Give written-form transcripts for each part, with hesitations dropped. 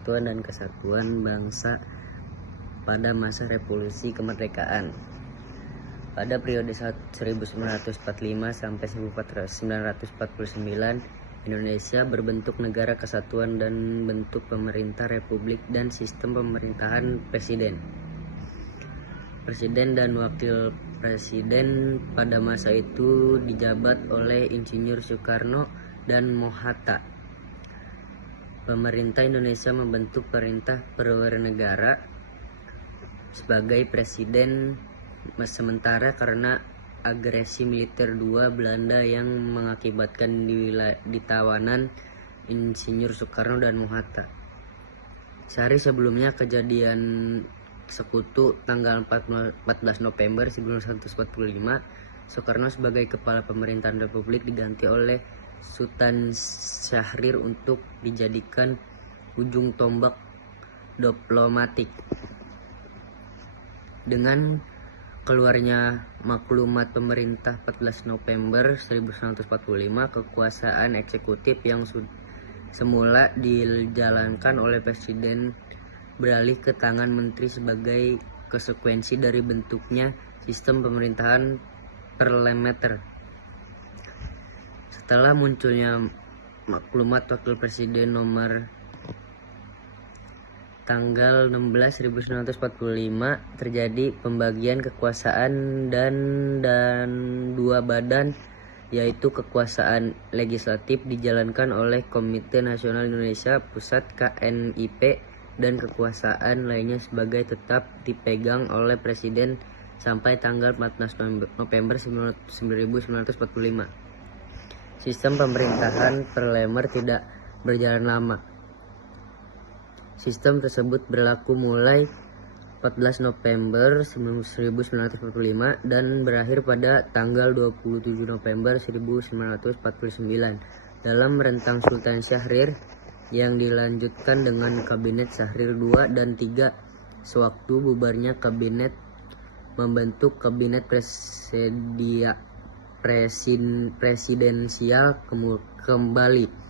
Persatuan dan Kesatuan Bangsa pada masa Revolusi Kemerdekaan. Pada periode 1945 sampai 1949, Indonesia berbentuk negara kesatuan dan bentuk pemerintah republik dan sistem pemerintahan presiden. Presiden dan wakil presiden pada masa itu dijabat oleh Insinyur Soekarno dan Mohatta. Pemerintah Indonesia membentuk perintah perwira sebagai presiden sementara karena agresi militer Belanda yang mengakibatkan ditawanan Insinyur Soekarno dan Mohatta. Sehari sebelumnya kejadian sekutu tanggal 14 November 1945, Soekarno sebagai kepala pemerintahan republik diganti oleh Sultan Syahrir untuk dijadikan ujung tombak diplomatik. Dengan keluarnya maklumat pemerintah 14 November 1945, kekuasaan eksekutif yang semula dijalankan oleh presiden beralih ke tangan menteri sebagai konsekuensi dari bentuknya sistem pemerintahan parlementer. Setelah munculnya maklumat wakil presiden nomor tanggal 16 1945, terjadi pembagian kekuasaan dan dua badan, yaitu kekuasaan legislatif dijalankan oleh Komite Nasional Indonesia Pusat KNIP dan kekuasaan lainnya sebagai tetap dipegang oleh presiden sampai tanggal 14 November 1945. Sistem pemerintahan parlementer tidak berjalan lama. Sistem tersebut berlaku mulai 14 November 1945 dan berakhir pada tanggal 27 November 1949 dalam rentang Sultan Syahrir yang dilanjutkan dengan Kabinet Syahrir II dan III. Sewaktu bubarnya kabinet, membentuk Kabinet Presidensial kembali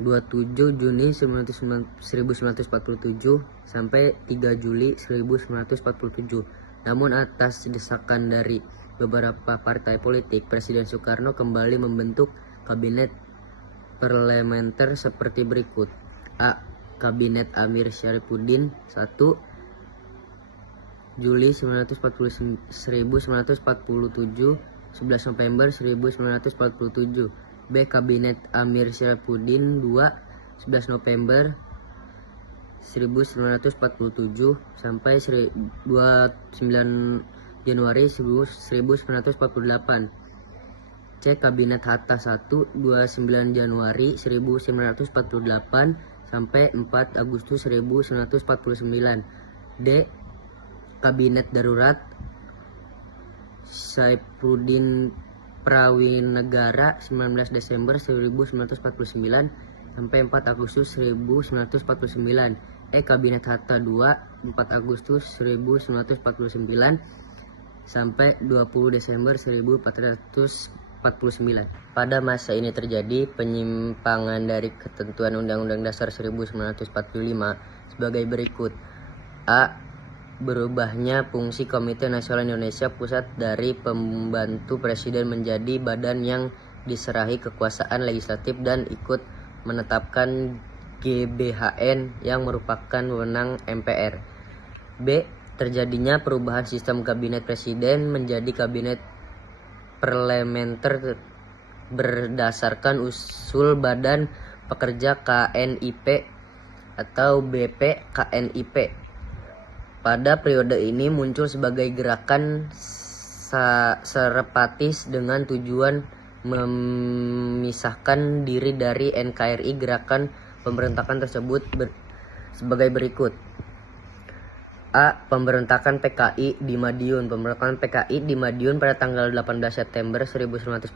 27 Juni 1947 sampai 3 Juli 1947. Namun atas desakan dari beberapa partai politik, Presiden Soekarno kembali membentuk kabinet parlementer seperti berikut. A. Kabinet Amir Syarifuddin 1 Juli 1947, 11 November 1947. B. Kabinet Amir Syarifuddin 2 11 November 1947 sampai 29 Januari 1948. C. Kabinet Hatta 1 29 Januari 1948 sampai 4 Agustus 1949. D. Kabinet Darurat Saifuddin Prawinegara 19 Desember 1949 sampai 4 Agustus 1949. E. Kabinet Hatta 2 4 Agustus 1949 sampai 20 Desember 1449. Pada masa ini terjadi penyimpangan dari ketentuan Undang-Undang Dasar 1945 sebagai berikut. A. Berubahnya fungsi Komite Nasional Indonesia Pusat dari pembantu presiden menjadi badan yang diserahi kekuasaan legislatif dan ikut menetapkan GBHN yang merupakan wewenang MPR. B. Terjadinya perubahan sistem kabinet presiden menjadi kabinet parlementer berdasarkan usul Badan Pekerja KNIP atau BP KNIP. Pada periode ini muncul sebagai gerakan serepatis dengan tujuan memisahkan diri dari NKRI. Gerakan pemberontakan tersebut sebagai berikut. A. Pemberontakan PKI di Madiun. Pemberontakan PKI di Madiun pada tanggal 18 September 1948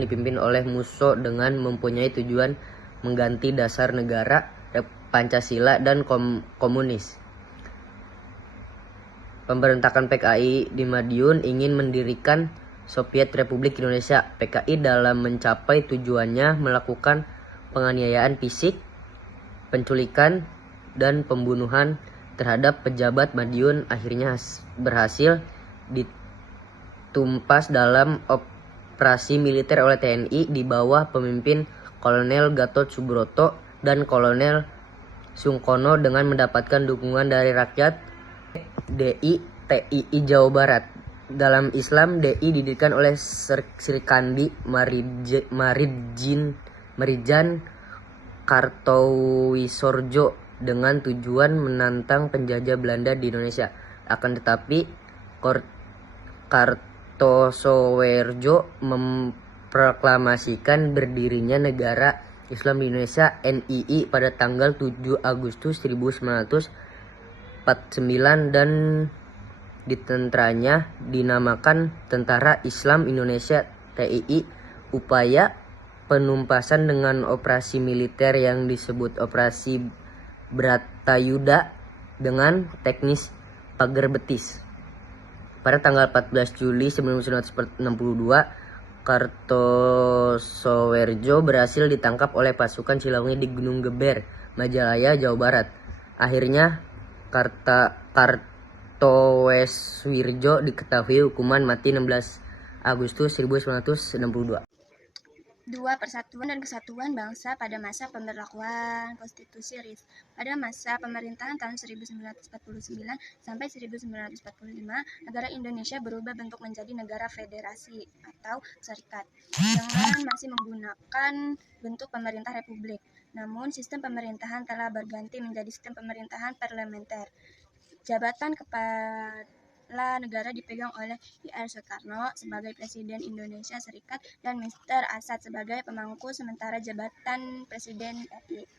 dipimpin oleh Musso dengan mempunyai tujuan mengganti dasar negara, Pancasila, dan komunis. Pemberontakan PKI di Madiun ingin mendirikan Soviet Republik Indonesia. PKI dalam mencapai tujuannya melakukan penganiayaan fisik, penculikan, dan pembunuhan terhadap pejabat Madiun akhirnya berhasil ditumpas dalam operasi militer oleh TNI di bawah pemimpin Kolonel Gatot Subroto dan Kolonel Sungkono dengan mendapatkan dukungan dari rakyat DI TII Jawa Barat. Dalam Islam, DI didirikan oleh Sri Kandi Marijan Kartowisorjo dengan tujuan menantang penjajah Belanda di Indonesia. Akan tetapi, Kartosowerjo memproklamasikan berdirinya negara Islam di Indonesia NII pada tanggal 7 Agustus 1949 dan ditentranya dinamakan Tentara Islam Indonesia TII. Upaya penumpasan dengan operasi militer yang disebut Operasi Bratayuda dengan teknis pagar betis. Pada tanggal 14 Juli 1962, Kartosowerjo berhasil ditangkap oleh pasukan Silawungi di Gunung Geber, Majalaya, Jawa Barat. Akhirnya Kartoweswirjo diketahui hukuman mati 16 Agustus 1962. 2. Persatuan dan Kesatuan Bangsa pada masa pemberlakuan Konstitusi RIS. Pada masa pemerintahan tahun 1949 sampai 1945, negara Indonesia berubah bentuk menjadi negara federasi atau serikat dengan masih menggunakan bentuk pemerintah republik. Namun, sistem pemerintahan telah berganti menjadi sistem pemerintahan parlementer. Jabatan kepala negara dipegang oleh I.R. Soekarno sebagai Presiden Indonesia Serikat dan Mr. Asad sebagai pemangku sementara jabatan Presiden RI.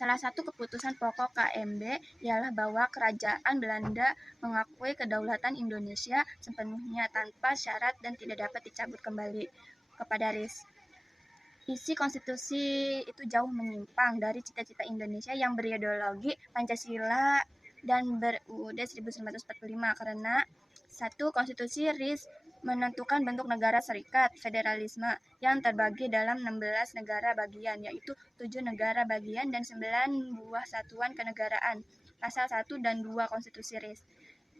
Salah satu keputusan pokok KMB ialah bahwa Kerajaan Belanda mengakui kedaulatan Indonesia sepenuhnya tanpa syarat dan tidak dapat dicabut kembali kepada RIS. Isi konstitusi itu jauh menyimpang dari cita-cita Indonesia yang berideologi Pancasila dan ber-UUD 1945 karena 1. Konstitusi RIS menentukan bentuk negara serikat federalisme yang terbagi dalam 16 negara bagian, yaitu 7 negara bagian dan 9 buah satuan kenegaraan. Pasal 1 dan 2 Konstitusi RIS.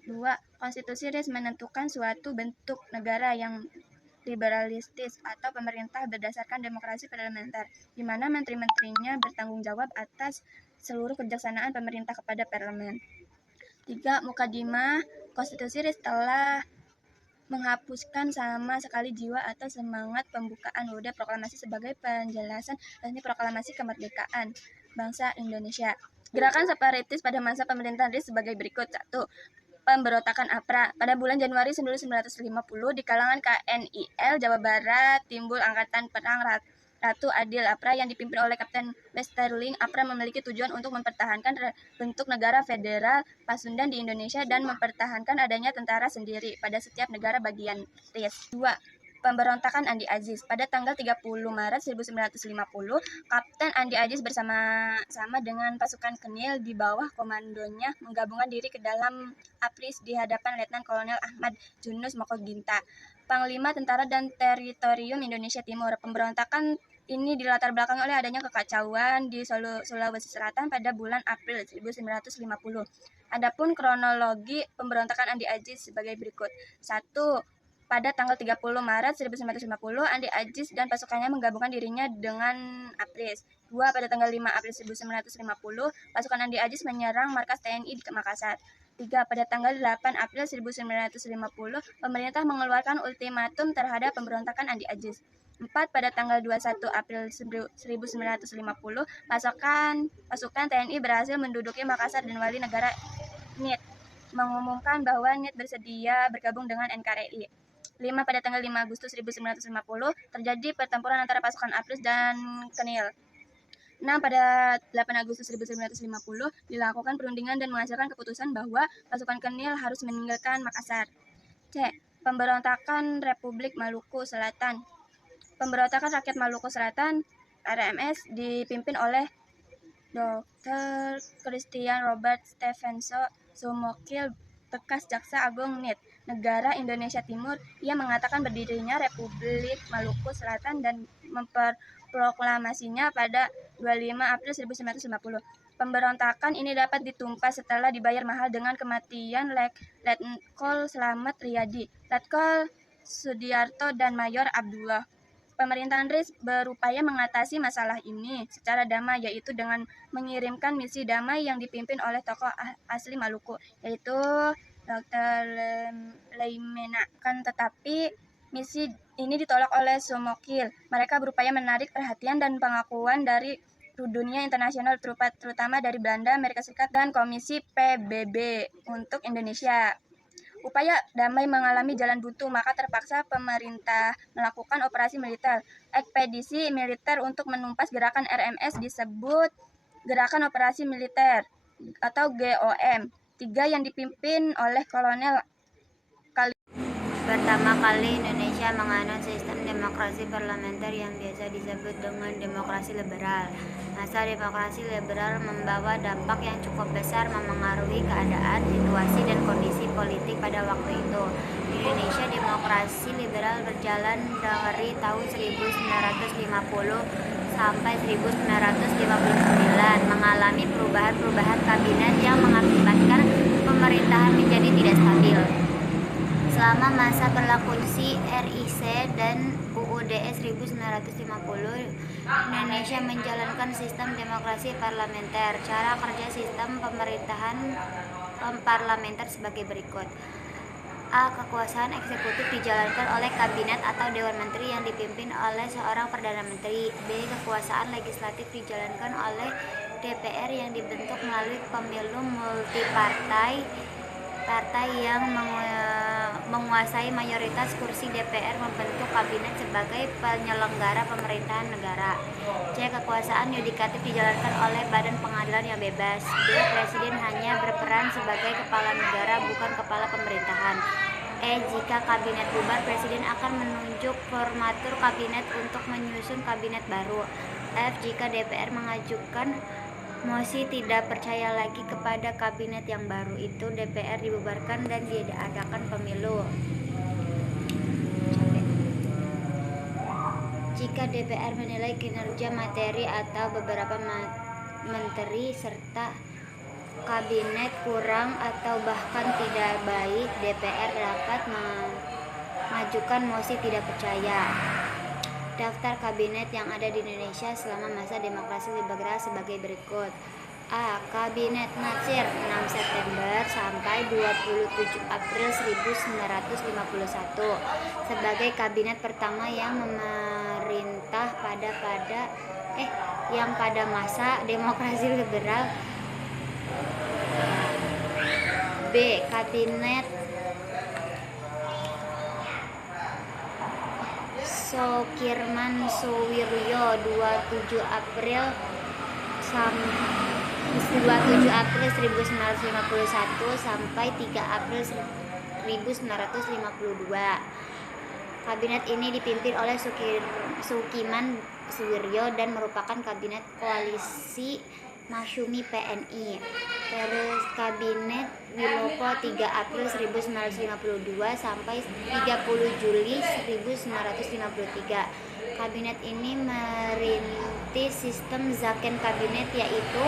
2. Konstitusi RIS menentukan suatu bentuk negara yang liberalistis atau pemerintah berdasarkan demokrasi parlementer, di mana menteri-menterinya bertanggung jawab atas seluruh kebijaksanaan pemerintah kepada parlemen. 3. Mukadimah Konstitusi RIS telah menghapuskan sama sekali jiwa atau semangat pembukaan UUD Proklamasi sebagai penjelasan resmi proklamasi kemerdekaan bangsa Indonesia. Gerakan separatis pada masa pemerintahan RIS sebagai berikut. 1. Pemberontakan APRA. Pada bulan Januari 1950, di kalangan KNIL Jawa Barat timbul Angkatan Perang Ratu Adil APRA yang dipimpin oleh Kapten Westerling. APRA memiliki tujuan untuk mempertahankan bentuk negara federal Pasundan di Indonesia dan mempertahankan adanya tentara sendiri pada setiap negara bagian RIS. 2. Pemberontakan Andi Aziz. Pada tanggal 30 Maret 1950, Kapten Andi Aziz bersama-sama dengan pasukan Kenil di bawah komandonya menggabungkan diri ke dalam APRIS di hadapan Letnan Kolonel Ahmad Junus Mokoginta, Panglima Tentara dan Teritorium Indonesia Timur. Pemberontakan ini dilatar belakangi oleh adanya kekacauan di Sulawesi Selatan pada bulan April 1950. Adapun kronologi pemberontakan Andi Aziz sebagai berikut. 1. Pada tanggal 30 Maret 1950, Andi Aziz dan pasukannya menggabungkan dirinya dengan APRIS. 2. Pada tanggal 5 April 1950, pasukan Andi Aziz menyerang markas TNI di Makassar. 3. Pada tanggal 8 April 1950, pemerintah mengeluarkan ultimatum terhadap pemberontakan Andi Aziz. 4. Pada tanggal 21 April 1950, pasukan TNI berhasil menduduki Makassar dan wali negara NIT mengumumkan bahwa NIT bersedia bergabung dengan NKRI. 5. Pada tanggal 5 Agustus 1950, terjadi pertempuran antara pasukan APRIS dan Kenil. 6. Pada 8 Agustus 1950, dilakukan perundingan dan menghasilkan keputusan bahwa pasukan Kenil harus meninggalkan Makassar. C. Pemberontakan Republik Maluku Selatan. Pemberontakan Rakyat Maluku Selatan (RMS) dipimpin oleh Dr. Christian Robert Stevenson Sumokil, bekas Jaksa Agung NIT, Negara Indonesia Timur. Ia mengatakan berdirinya Republik Maluku Selatan dan memproklamasinya pada 25 April 1950. Pemberontakan ini dapat ditumpas setelah dibayar mahal dengan kematian Letkol Slamet Riyadi, Letkol Sudiarto, dan Mayor Abdullah. Pemerintahan RIS berupaya mengatasi masalah ini secara damai, yaitu dengan mengirimkan misi damai yang dipimpin oleh tokoh asli Maluku, yaitu Dr. Leimena. Kan tetapi misi ini ditolak oleh Somokil. Mereka berupaya menarik perhatian dan pengakuan dari dunia internasional, terutama dari Belanda, Amerika Serikat, dan Komisi PBB untuk Indonesia. Upaya damai mengalami jalan buntu, maka terpaksa pemerintah melakukan operasi militer. Ekspedisi militer untuk menumpas gerakan RMS disebut Gerakan Operasi Militer atau GOM 3 yang dipimpin oleh Kolonel Pertama kali Indonesia menganut sistem demokrasi parlementer yang biasa disebut dengan demokrasi liberal. Masa demokrasi liberal membawa dampak yang cukup besar memengaruhi keadaan, situasi, dan kondisi politik pada waktu itu. Di Indonesia, demokrasi liberal berjalan dari tahun 1950 sampai 1959, mengalami perubahan-perubahan kabinet yang mengakibatkan pemerintahan menjadi tidak stabil. Selama masa berlakunya RIC dan UUD 1950, Indonesia menjalankan sistem demokrasi parlementer. Cara kerja sistem pemerintahan parlementer sebagai berikut. A. Kekuasaan eksekutif dijalankan oleh kabinet atau dewan menteri yang dipimpin oleh seorang perdana menteri. B. Kekuasaan legislatif dijalankan oleh DPR yang dibentuk melalui pemilu multipartai yang menguasai mayoritas kursi. DPR membentuk kabinet sebagai penyelenggara pemerintahan negara. C. Kekuasaan yudikatif dijalankan oleh badan pengadilan yang bebas. D. Presiden hanya berperan sebagai kepala negara, bukan kepala pemerintahan. E. Jika kabinet bubar, presiden akan menunjuk formatur kabinet untuk menyusun kabinet baru. F. Jika DPR mengajukan mosi tidak percaya lagi kepada kabinet yang baru itu, DPR dibubarkan dan diadakan pemilu. Jika DPR menilai kinerja materi atau beberapa menteri serta kabinet kurang atau bahkan tidak baik, DPR dapat mengajukan mosi tidak percaya. Daftar kabinet yang ada di Indonesia selama masa demokrasi liberal sebagai berikut. A. Kabinet Natsir 6 September sampai 27 April 1951 sebagai kabinet pertama yang memerintah pada masa demokrasi liberal. B. Kabinet Sokirman Suwiryo 27 April 1951 sampai 3 April 1952. Kabinet ini dipimpin oleh Sukiman Suwiryo dan merupakan kabinet koalisi Masyumi PNI. Terus Kabinet Wilopo 3 April 1952 sampai 30 Juli 1953. Kabinet ini merintis sistem Zaken Kabinet, yaitu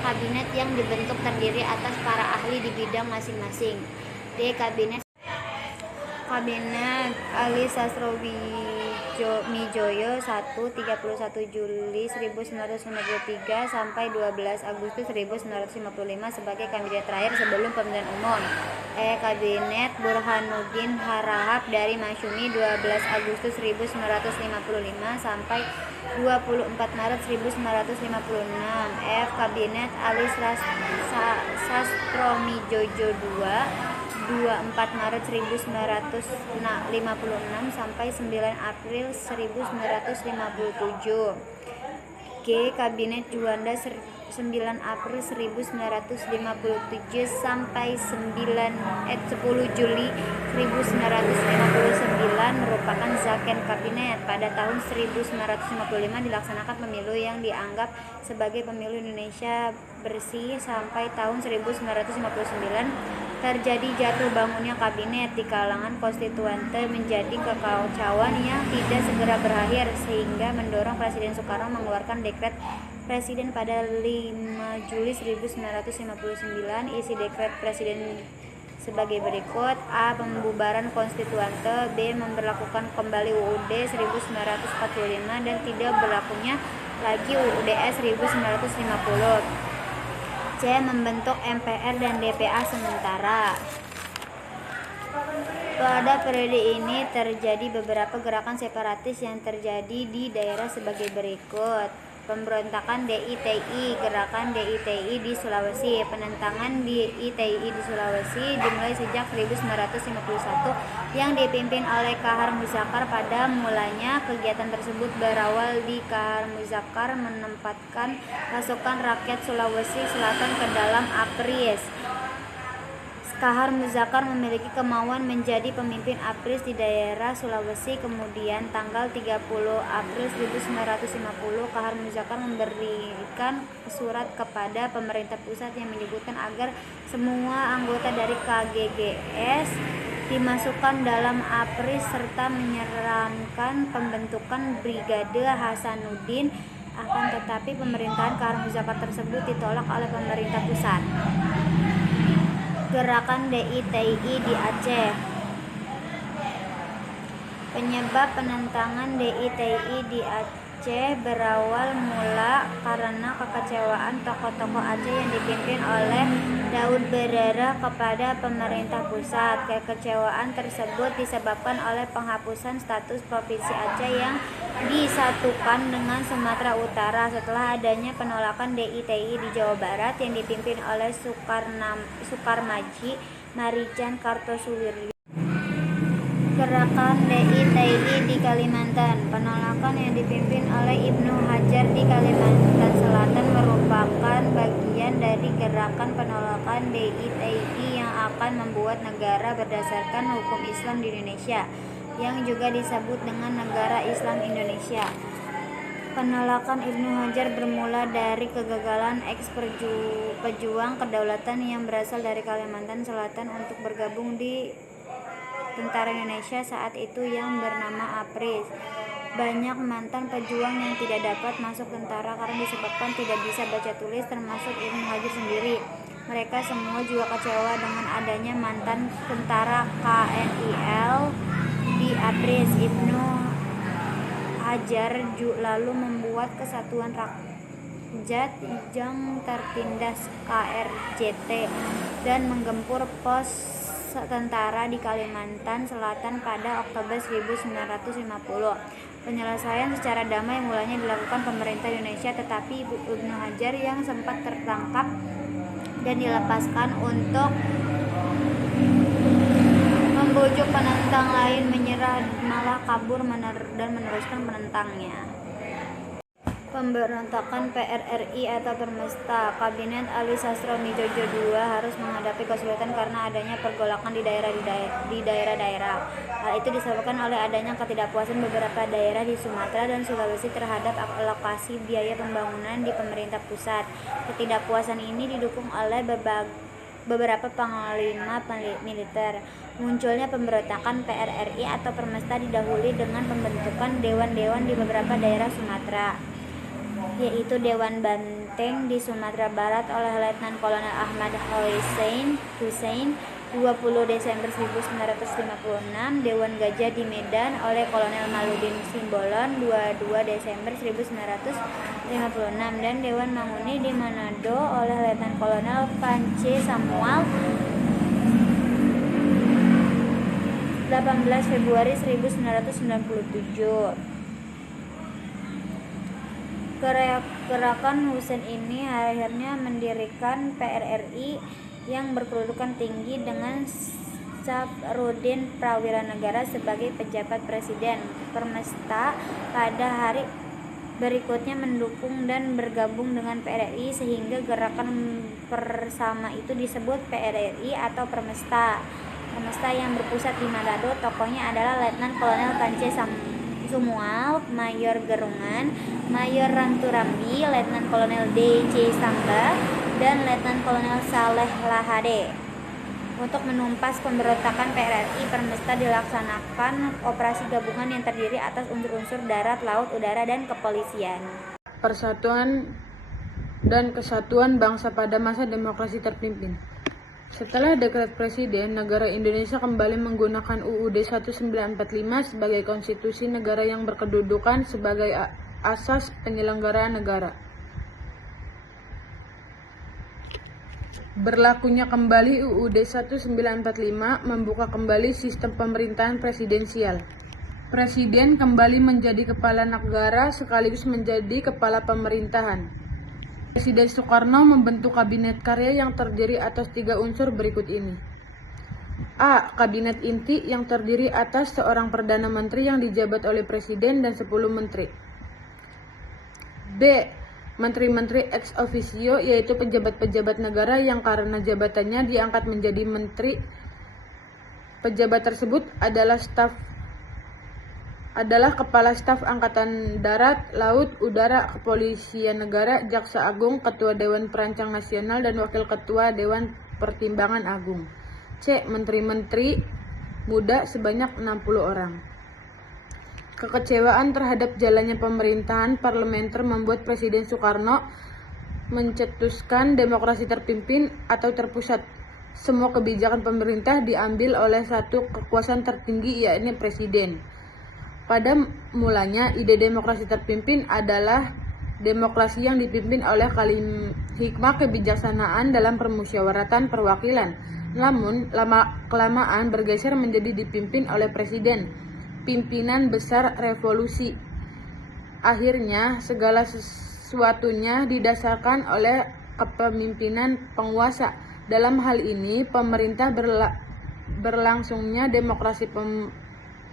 kabinet yang dibentuk terdiri atas para ahli di bidang masing-masing. D. Kabinet Ali Sastromijoyo 1 31 Juli 1993 sampai 12 Agustus 1955 sebagai kabinet terakhir sebelum pemilihan umum. E. Kabinet Burhanuddin Harahap dari Masyumi 12 Agustus 1955 sampai 24 Maret 1956. F. Kabinet Ali Sastromijoyo 24 Maret 1956 sampai 9 April 1957. G. Kabinet Juanda 9 April 1957 sampai 10 Juli 1959 merupakan Zaken Kabinet. Pada tahun 1955 dilaksanakan pemilu yang dianggap sebagai pemilu Indonesia bersih. Sampai tahun 1959 terjadi jatuh bangunnya kabinet di kalangan konstituante menjadi kekacauan yang tidak segera berakhir, sehingga mendorong Presiden Soekarno mengeluarkan dekret Presiden pada 5 Juli 1959. Isi dekret Presiden sebagai berikut: A. Pembubaran konstituante. B. Memberlakukan kembali UUD 1945 dan tidak berlakunya lagi UUD 1950. C. Membentuk MPR dan DPA sementara. Pada periode ini terjadi beberapa gerakan separatis yang terjadi di daerah sebagai berikut: pemberontakan DITI, gerakan DITI di Sulawesi. Penentangan DITI di Sulawesi dimulai sejak 1951 yang dipimpin oleh Kahar Muzakar. Pada mulanya kegiatan tersebut berawal di Kahar Muzakar menempatkan pasukan rakyat Sulawesi Selatan ke dalam APRIS. Kahar Muzakar memiliki kemauan menjadi pemimpin APRIS di daerah Sulawesi. Kemudian tanggal 30 April 1950 Kahar Muzakar memberikan surat kepada pemerintah pusat yang menyebutkan agar semua anggota dari KGGS dimasukkan dalam APRIS serta menyarankan pembentukan Brigade Hasanuddin. Akan tetapi pemerintahan Kahar Muzakar tersebut ditolak oleh pemerintah pusat. Gerakan DITI di Aceh. Penyebab penentangan DITI di Aceh berawal mula karena kekecewaan tokoh-tokoh Aceh yang dipimpin oleh Daud Berera kepada pemerintah pusat. Kekecewaan tersebut disebabkan oleh penghapusan status Provinsi Aceh yang disatukan dengan Sumatera Utara setelah adanya penolakan DITI di Jawa Barat yang dipimpin oleh Sukarmaji Marican Kartosuwiryo. Gerakan DITI di Kalimantan. Penolakan yang dipimpin oleh Ibnu Hajar di Kalimantan Selatan merupakan bagian dari gerakan penolakan DITI yang akan membuat negara berdasarkan hukum Islam di Indonesia, yang juga disebut dengan Negara Islam Indonesia. Penolakan Ibnu Hajar bermula dari kegagalan pejuang kedaulatan yang berasal dari Kalimantan Selatan untuk bergabung di Tentara Indonesia saat itu yang bernama APRIS. Banyak mantan pejuang yang tidak dapat masuk tentara karena disebabkan tidak bisa baca tulis, termasuk Ibnu Hajar sendiri. Mereka semua juga kecewa dengan adanya mantan tentara KNIL di APRIS. Ibnu Hajar lalu membuat Kesatuan Rakyat yang tertindas KRJT dan menggempur pos tentara di Kalimantan Selatan pada Oktober 1950. Penyelesaian secara damai mulanya dilakukan pemerintah Indonesia, tetapi Ibnu Hajar yang sempat tertangkap dan dilepaskan untuk membujuk penentang lain menyerah, malah kabur dan meneruskan penentangnya. Pemberontakan PRRI atau Permesta. Kabinet Ali Sastroamidjojo II harus menghadapi kesulitan karena adanya pergolakan di daerah-daerah. Hal itu disebabkan oleh adanya ketidakpuasan beberapa daerah di Sumatera dan Sulawesi terhadap alokasi biaya pembangunan di pemerintah pusat. Ketidakpuasan ini didukung oleh beberapa panglima militer. Munculnya pemberontakan PRRI atau Permesta didahului dengan pembentukan dewan-dewan di beberapa daerah Sumatera, yaitu Dewan Banteng di Sumatera Barat oleh Letnan Kolonel Ahmad Hussein 20 Desember 1956, Dewan Gajah di Medan oleh Kolonel Maludin Simbolon 22 Desember 1956, dan Dewan Manguni di Manado oleh Letnan Kolonel Pance Samuel 18 Februari 1997. Gerakan Husain ini akhirnya mendirikan PRRI yang berkedudukan tinggi dengan Safruddin Prawiranegara sebagai pejabat presiden. Permesta pada hari berikutnya mendukung dan bergabung dengan PRRI sehingga gerakan bersama itu disebut PRRI atau Permesta. Permesta yang berpusat di Manado, tokohnya adalah Letnan Kolonel Pance Samuel, Mayor Gerungan, Mayor Ranturambi, Letnan Kolonel D.C. Samba, dan Letnan Kolonel Saleh Lahade. Untuk menumpas pemberontakan PRRI, Permesta dilaksanakan operasi gabungan yang terdiri atas unsur-unsur darat, laut, udara, dan kepolisian. Persatuan dan Kesatuan Bangsa pada masa demokrasi terpimpin. Setelah dekret Presiden, negara Indonesia kembali menggunakan UUD 1945 sebagai konstitusi negara yang berkedudukan sebagai asas penyelenggaraan negara. Berlakunya kembali UUD 1945 membuka kembali sistem pemerintahan presidensial. Presiden kembali menjadi kepala negara sekaligus menjadi kepala pemerintahan. Presiden Soekarno membentuk kabinet karya yang terdiri atas 3 unsur berikut ini. A. Kabinet inti yang terdiri atas seorang Perdana Menteri yang dijabat oleh Presiden dan 10 menteri. B. Menteri-menteri ex officio, yaitu pejabat-pejabat negara yang karena jabatannya diangkat menjadi menteri. Pejabat tersebut adalah Kepala Staf Angkatan Darat, Laut, Udara, Kepolisian Negara, Jaksa Agung, Ketua Dewan Perancang Nasional, dan Wakil Ketua Dewan Pertimbangan Agung. C. Menteri-menteri muda sebanyak 60 orang. Kekecewaan terhadap jalannya pemerintahan parlementer membuat Presiden Soekarno mencetuskan demokrasi terpimpin atau terpusat. Semua kebijakan pemerintah diambil oleh satu kekuasaan tertinggi, yakni Presiden. Pada mulanya, ide demokrasi terpimpin adalah demokrasi yang dipimpin oleh hikmah kebijaksanaan dalam permusyawaratan perwakilan. Namun, lama-kelamaan bergeser menjadi dipimpin oleh Presiden, pimpinan besar revolusi. Akhirnya, segala sesuatunya didasarkan oleh kepemimpinan penguasa. Dalam hal ini, pemerintah berlangsungnya demokrasi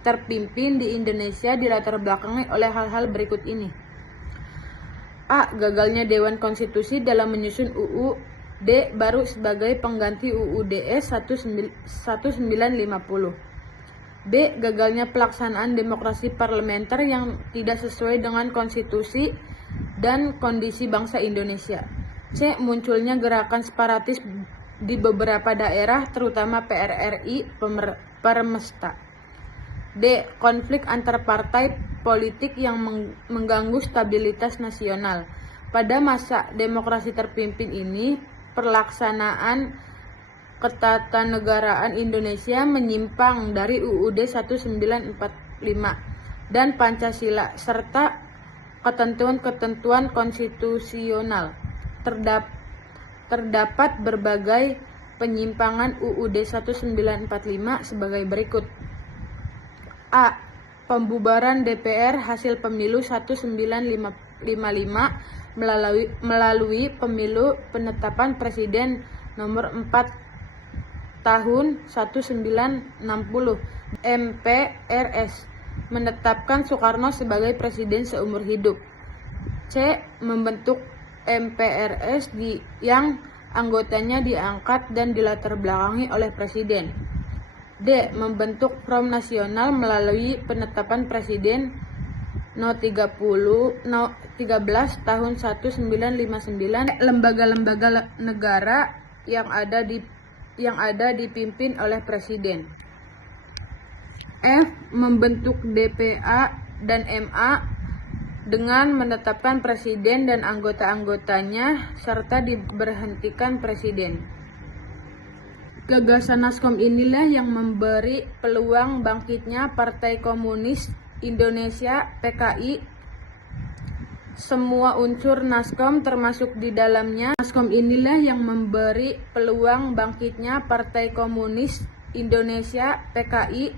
terpimpin di Indonesia dilatar belakangi oleh hal-hal berikut ini. A. Gagalnya Dewan Konstitusi dalam menyusun UUD baru sebagai pengganti UUDS 1950. B. Gagalnya pelaksanaan demokrasi parlementer yang tidak sesuai dengan konstitusi dan kondisi bangsa Indonesia. C. Munculnya gerakan separatis di beberapa daerah, terutama PRRI Permesta. D. Konflik antar partai politik yang mengganggu stabilitas nasional. Pada masa demokrasi terpimpin ini, pelaksanaan ketatanegaraan Indonesia menyimpang dari UUD 1945 dan Pancasila serta ketentuan-ketentuan konstitusional. Terdapat berbagai penyimpangan UUD 1945 sebagai berikut. A. Pembubaran DPR hasil pemilu 1955 melalui pemilu penetapan Presiden nomor 4 tahun 1960 MPRS menetapkan Soekarno sebagai presiden seumur hidup. C. Membentuk MPRS yang anggotanya diangkat dan dilatar belakangi oleh presiden. D. Membentuk Front Nasional melalui penetapan Presiden No 13 tahun 1959. Lembaga-lembaga negara yang ada dipimpin oleh Presiden. F. Membentuk DPA dan MA dengan menetapkan Presiden dan anggota-anggotanya serta diberhentikan Presiden. Gagasan Naskom inilah yang memberi peluang bangkitnya Partai Komunis Indonesia (PKI). Semua unsur Naskom termasuk di dalamnya. Naskom inilah yang memberi peluang bangkitnya Partai Komunis Indonesia (PKI).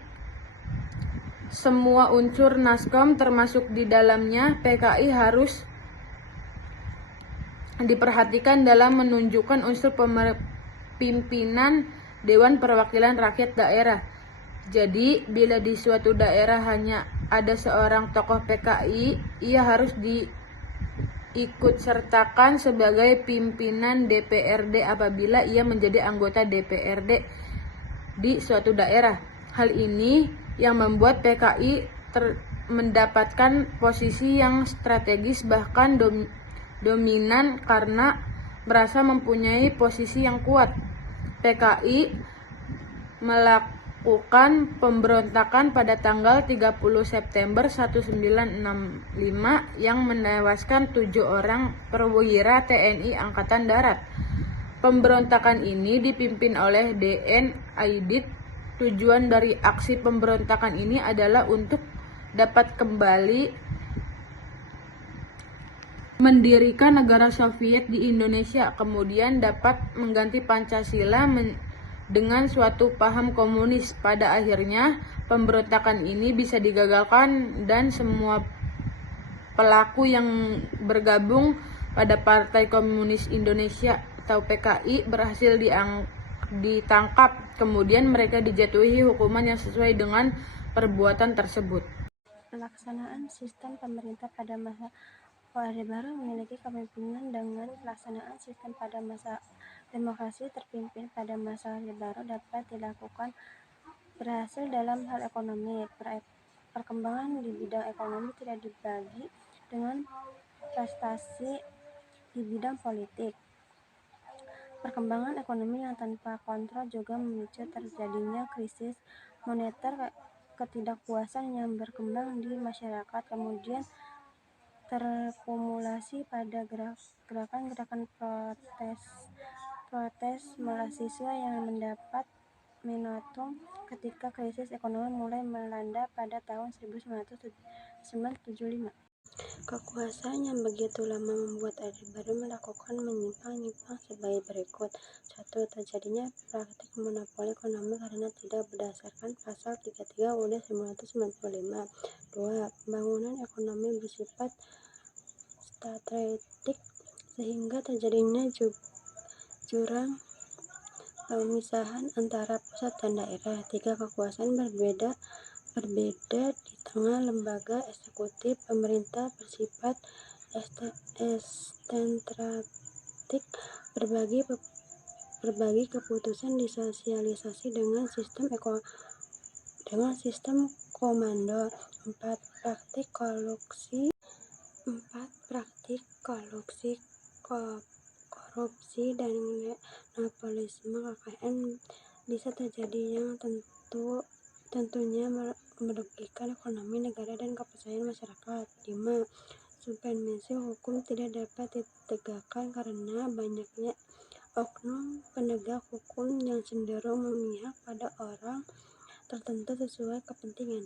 Semua unsur Naskom termasuk di dalamnya. PKI harus diperhatikan dalam menunjukkan unsur pimpinan Dewan Perwakilan Rakyat Daerah. Jadi, bila di suatu daerah hanya ada seorang tokoh PKI, ia harus ikut sertakan sebagai pimpinan DPRD apabila ia menjadi anggota DPRD di suatu daerah. Hal ini yang membuat PKI mendapatkan posisi yang strategis bahkan dominan karena merasa mempunyai posisi yang kuat. PKI melakukan pemberontakan pada tanggal 30 September 1965 yang menewaskan 7 orang perwira TNI Angkatan Darat. Pemberontakan ini dipimpin oleh DN Aidit. Tujuan dari aksi pemberontakan ini adalah untuk dapat kembali mendirikan negara Soviet di Indonesia, kemudian dapat mengganti Pancasila dengan suatu paham komunis. Pada akhirnya, pemberontakan ini bisa digagalkan dan semua pelaku yang bergabung pada Partai Komunis Indonesia atau PKI berhasil ditangkap. Kemudian mereka dijatuhi hukuman yang sesuai dengan perbuatan tersebut. Pelaksanaan sistem pemerintah pada masa Orde Baru memiliki kepemimpinan dengan pelaksanaan sistem pada masa demokrasi terpimpin pada masa Orde Baru dapat dilakukan berhasil dalam hal ekonomi. Perkembangan di bidang ekonomi tidak dibagi dengan prestasi di bidang politik. Perkembangan ekonomi yang tanpa kontrol juga memicu terjadinya krisis moneter, ketidakpuasan yang berkembang di masyarakat, kemudian terkumulasi pada gerakan-gerakan protes mahasiswa yang mendapat momentum ketika krisis ekonomi mulai melanda pada tahun 1975. Kekuasaan yang begitu lama membuat Orde Baru melakukan menyimpang-nyimpang sebagai berikut. 1. Terjadinya praktik monopoli ekonomi karena tidak berdasarkan pasal 33 UUD 1945. 2. Pembangunan ekonomi bersifat strategik sehingga terjadinya jurang pemisahan antara pusat dan daerah. 3. Kekuasaan berbeda di tengah lembaga eksekutif pemerintah bersifat estentratik, berbagi keputusan disosialisasi dengan sistem komando. 4. Praktik korupsi dan nepotisme KKN bisa terjadi yang tentunya merugikan ekonomi negara dan kepercayaan masyarakat. 5. Supremasi hukum tidak dapat ditegakkan karena banyaknya oknum penegak hukum yang cenderung memihak pada orang tertentu sesuai kepentingan.